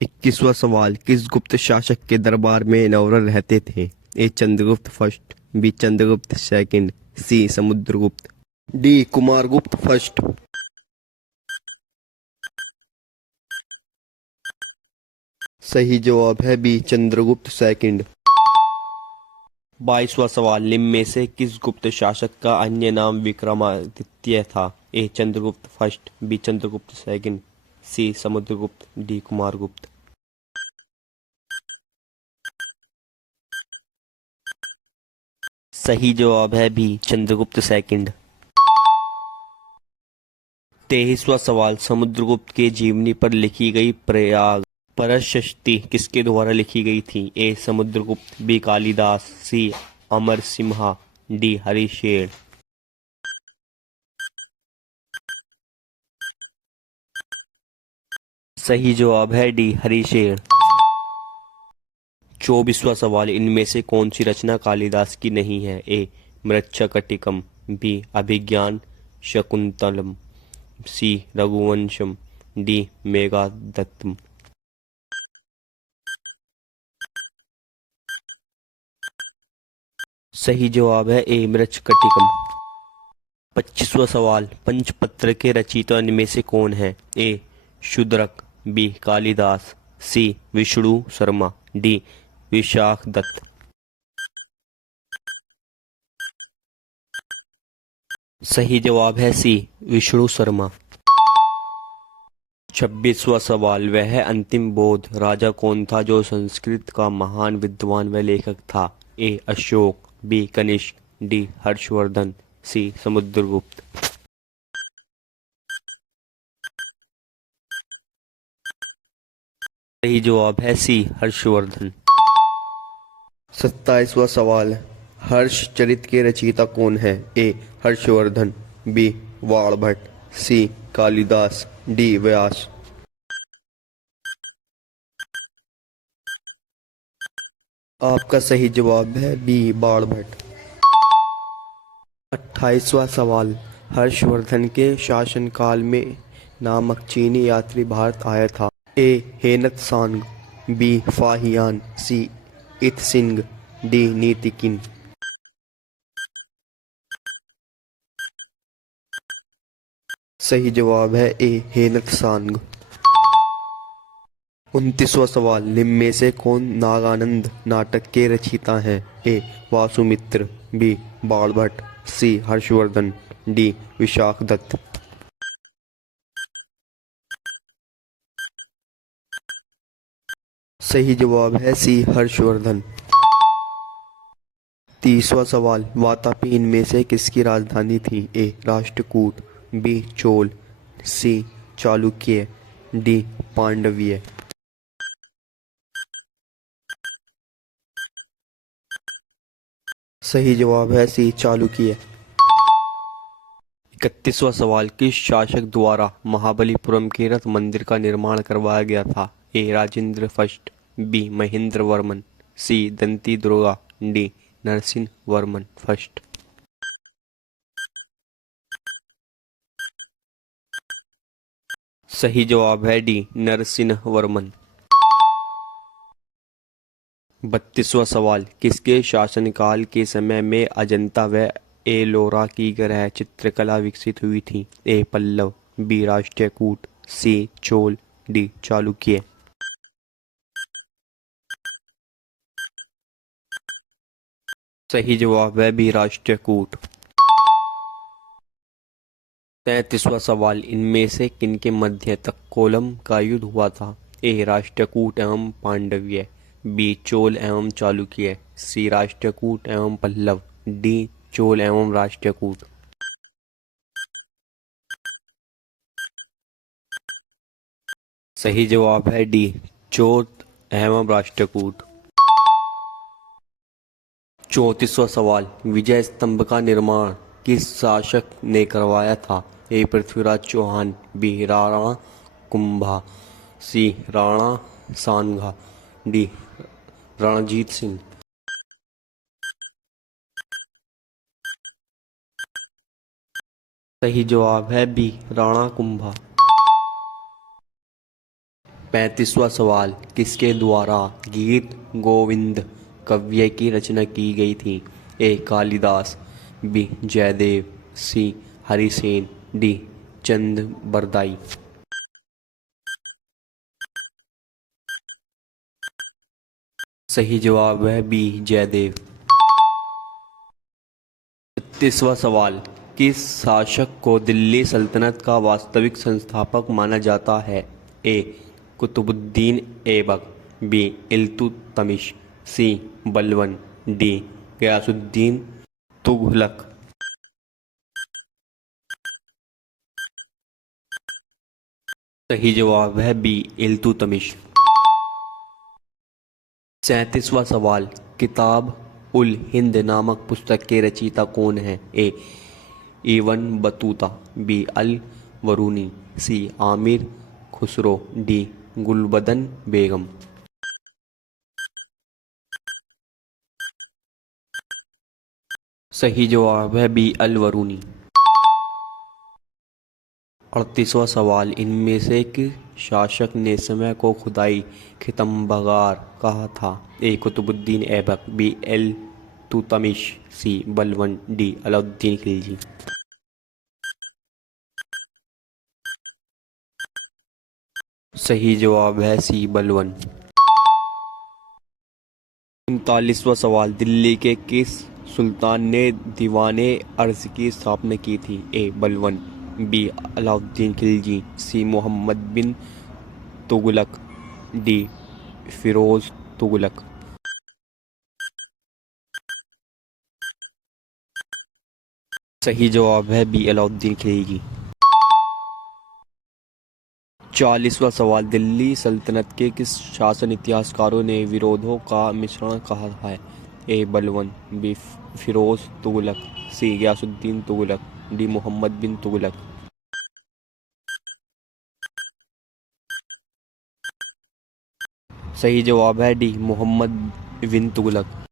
21वां सवाल, किस गुप्त शासक के दरबार में नवरत्न रहते थे? A Chandragupta first, B Chandragupta second, C Samudragupta, D Kumaragupta first. सही जवाब है बी चंद्रगुप्त सेकंड। 22वां सवाल, निम्न में से किस गुप्त शासक का अन्य नाम विक्रमादित्य था? A Chandragupta first, B Chandragupta second, C Samudragupta, D Kumaragupta. सही जवाब है बी चंद्रगुप्त सेकंड। 23वां सवाल, समुद्रगुप्त के जीवनी पर लिखी गई प्रयाग प्रशस्ति किसके द्वारा लिखी गई थी? ए समुद्रगुप्त, बी कालिदास, सी अमर सिम्हा, डी हरिशेर। सही जवाब है डी हरिशेर। 24वां सवाल, इनमें से कौन सी रचना कालिदास की नहीं है? ए मृच्छकटिकम, बी अभिज्ञान शकुंतलम, सी रघुवंशम, डी मेघदूतम। सही जवाब है ए मृच्छकटिकम। 25वां सवाल, पंचपत्र के रचयिता इनमें से कौन है? ए शूद्रक, बी कालिदास, सी विष्णु शर्मा, डी विशाख दत्त। सही जवाब है सी विष्णु शर्मा। 26वां सवाल, वह अंतिम बौद्ध राजा कौन था जो संस्कृत का महान विद्वान व लेखक था? ए अशोक, बी कनिष्क, डी हर्षवर्धन, सी समुद्रगुप्त। सही जवाब है सी हर्षवर्धन। 27वां सवाल, हर्षचरित के रचयिता कौन है? ए हर्षवर्धन, बी वाणभट्ट, सी कालिदास, डी व्यास। आपका सही जवाब है बी बाणभट्ट। 28वां सवाल, हर्षवर्धन के शासनकाल में नामक चीनी यात्री भारत आया था? ए हेनत सांग, बी फाहियान, सी इत्सिंग, डी नीतिकिन। सही जवाब है ए हेनत सांग। 29वां सवाल, निम्न में से कौन नागानंद नाटक के रचयिता हैं? ए वासुमित्र, बी बाणभट्ट, सी हर्षवर्धन, डी विशाख दत्त। सही जवाब है सी हर्षवर्धन। 30वां सवाल, वातापी इनमें से किसकी राजधानी थी? ए राष्ट्रकूट, बी चोल, सी चालुक्य, डी पांडवीय। सही जवाब है सी चालुक्य। 31वां सवाल, किस शासक द्वारा महाबलीपुरम के रथ मंदिर का निर्माण करवाया गया था? ए राजेंद्र फर्स्ट, बी महेंद्र वर्मन, सी दंती दुर्गा, डी नरसिंह वर्मन फर्स्ट। सही जवाब है डी नरसिंह वर्मन। 32वां सवाल, किसके शासनकाल के समय में अजंता व एलोरा की ग्रह चित्रकला विकसित हुई थी? ए पल्लव, बी राष्ट्रकूट, सी चोल, डी चालुक्य। सही जवाब है बी राष्ट्रकूट। 33वां सवाल, इनमें से किनके मध्य तक कोलम का युद्ध हुआ था? ए राष्ट्रकूट एवं पांडव्य, बी चोल एवं चालुक्य, सी राष्ट्रकूट एवं पल्लव, डी चोल एवं राष्ट्रकूट। सही जवाब है डी चोल एवं राष्ट्रकूट। 34वां सवाल, विजय स्तंभ का निर्माण किस शासक ने करवाया था? ए पृथ्वीराज चौहान, बी राणा कुंभा, सी राणा सांगा, डी रणजीत सिंह। सही जवाब है बी राणा कुंभा। 35वां सवाल, किसके द्वारा गीत गोविंद काव्य की रचना की गई थी? ए कालिदास, बी जयदेव, सी हरिसेन, डी चंद बरदाई। सही जवाब है बी जयदेव। 36वां सवाल, किस शासक को दिल्ली सल्तनत का वास्तविक संस्थापक माना जाता है? ए कुतुबुद्दीन ऐबक, बी इल्तुतमिश, सी बलबन, डी गयासुद्दीन तुगलक। सही जवाब है बी इल्तुतमिश। 37वां सवाल, किताब उल हिंद नामक पुस्तक के रचयिता कौन है? ए इब्न बतूता, बी अल वरूनी, सी आमिर खुसरो, डी गुलबदन बेगम। सही जवाब है बी अल वरूनी। 38वां सवाल, इनमें से किस शासक ने समय को खुदाई खितमगार कहा था? ए कुतुबुद्दीन ऐबक, बी इल्तुतमिश, सी बलबन, डी अलाउद्दीन खिलजी। सही जवाब है सी बलबन। 39वां सवाल, दिल्ली के किस सुल्तान ने दीवाने अर्ज की स्थापना की थी? ए बलबन, बी अलाउद्दीन खिलजी, सी मोहम्मद बिन तुगलक, डी फिरोज तुगलक। सही जवाब है बी अलाउद्दीन खिलजी। 40वां सवाल, दिल्ली सल्तनत के किस शासन इतिहासकारों ने विरोधों का मिश्रण कहा है? ए बलबन, बी फिरोज तुगलक, सी गयासुद्दीन तुगलक, डी मोहम्मद बिन तुगलक। सही जवाब है डी मोहम्मद बिन तुगलक।